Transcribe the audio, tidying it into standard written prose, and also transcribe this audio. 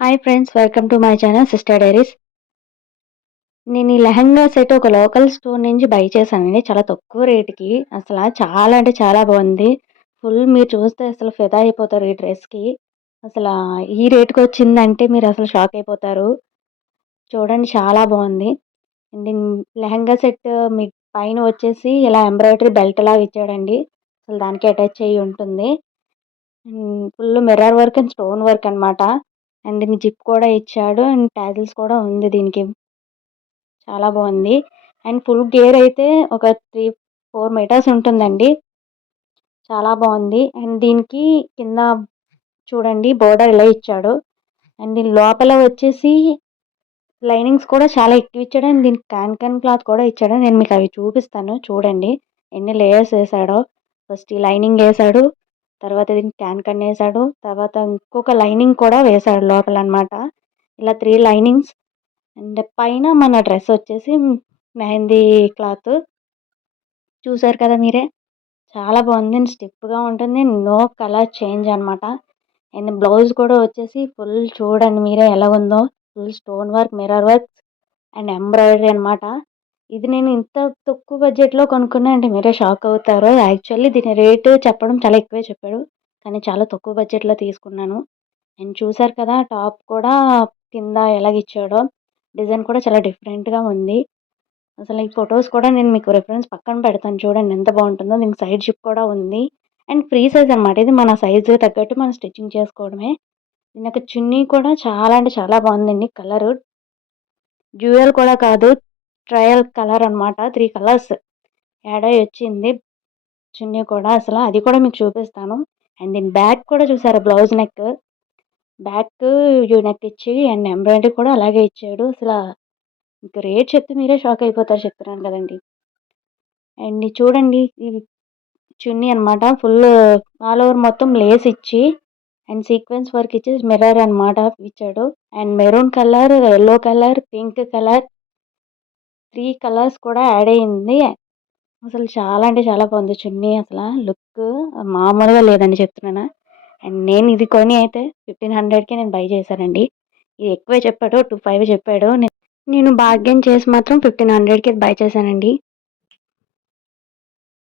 Hi friends, welcome to my channel sister diaries. నేను ఈ lehenga set ఒక లోకల్ స్టోర్ నుంచి బై చేశానండి. చాలా తక్కువ రేట్‌కి. చాలా అంటే చాలా బాగుంది. మీరు చూస్తే అసలు ఫిదా అయిపోతారు ఈ డ్రెస్‌కి. అసలా ఈ రేట్‌కొచ్చిందంటే మీరసలు షాక్ అయిపోతారు. చూడండి చాలా బాగుంది. అండ్ లెహంగా సెట్ మీకు పైన వచ్చేసి ఇలా ఎంబ్రాయిడరీ బెల్ట్ లాగా ఇచ్చాడండి. అసలు దానికి అటాచ్ అయ్యి ఉంటుంది. Full mirror work and stone work అనమాట. అండ్ దీనికి జిప్ కూడా ఇచ్చాడు. అండ్ టాజిల్స్ కూడా ఉంది దీనికి. చాలా బాగుంది. అండ్ ఫుల్ గేర్ అయితే ఒక 3, 4 మీటర్స్ ఉంటుందండి. చాలా బాగుంది. అండ్ దీనికి కింద చూడండి బోర్డర్ ఇలా ఇచ్చాడు. అండ్ దీని లోపల వచ్చేసి లైనింగ్స్ కూడా చాలా ఎక్కువ ఇచ్చాడు. అండ్ దీనికి క్యాన్ క్లాత్ కూడా ఇచ్చాడు. నేను మీకు అవి చూపిస్తాను చూడండి. ఎన్ని లేయర్స్ ఏసాడో. ఫస్ట్ ఈ లైనింగ్ ఏసాడు. తర్వాత దీనికి క్యాన్ ఏసాడు. తర్వాత ఇంకొక లైనింగ్ కూడా వేశాడు లోపలనమాట. ఇలా 3 లైనింగ్స్. అండ్ పైన మన డ్రెస్ వచ్చేసి మెహందీ క్లాత్. చూసారు కదా మీరే. చాలా బాగుంది. స్టిఫ్‌గా ఉంటుంది. నో కలర్ చేంజ్ అనమాట. అండ్ బ్లౌజ్ కూడా వచ్చేసి ఫుల్ చూడండి మీరే ఎలాగుందో. Full stone work, mirror work and embroidery అనమాట. ఇది నేను ఇంత తక్కువ బడ్జెట్‌లో కొనుక్కున్నా అంటే మీరే షాక్ అవుతారు. యాక్చువల్లీ దీని రేట్ చెప్పడం చాలా ఎక్కువే చెప్పాడు. కానీ చాలా తక్కువ బడ్జెట్‌లో తీసుకున్నాను. అండ్ చూసారు కదా టాప్ కూడా కింద ఎలాగిచ్చాడో. డిజైన్ కూడా చాలా డిఫరెంట్‌గా ఉంది. అసలు ఈ ఫోటోస్ కూడా నేను మీకు రిఫరెన్స్ పక్కన పెడతాను చూడండి ఎంత బాగుంటుందో. దీనికి సైడ్ జిప్ కూడా ఉంది. అండ్ ఫ్రీ సైజ్ అనమాట. ఇది మన సైజు తగ్గట్టు మనం స్టిచ్చింగ్ చేసుకోవడమే. దీనికి చున్నీ కూడా చాలా అంటే చాలా బాగుందండి కలరు. డ్యూయల్ కూడా కాదు. ట్రయల్ కలర్ అనమాట. 3 కలర్స్ యాడ్ అయ్యి వచ్చింది. చున్నీ కూడా అది కూడా మీకు చూపిస్తాను. అండ్ దీని బ్యాక్ కూడా చూసారా blouse neck. Back U neck ఇచ్చి అండ్ ఎంబ్రాయిడరీ కూడా అలాగే ఇచ్చాడు. ఇంక రేట్ చెప్తే మీరే షాక్ అయిపోతారు చెప్తున్నాను కదండీ. అండ్ చూడండి ఇది చున్నీ అనమాట. ఆల్ ఓవర్ మొత్తం లేస్ ఇచ్చి అండ్ సీక్వెన్స్ వర్క్ ఇచ్చి మిర్రర్ అనమాట ఇచ్చాడు. And maroon colour, yellow colour, pink colour 3 colours కూడా యాడ్ అయింది. అసలు చాలా అంటే చాలా బాగుంది చున్నీ. లుక్ మామూలుగా లేదండి చెప్తున్నాను. అండ్ నేను ఇది కొని అయితే 1500కి నేను బై చేశానండి. ఇది ఎక్కువే చెప్పాడు. 25 చెప్పాడు. నేను బార్గెయిన్ చేసి మాత్రం 1500కి బై చేశానండి.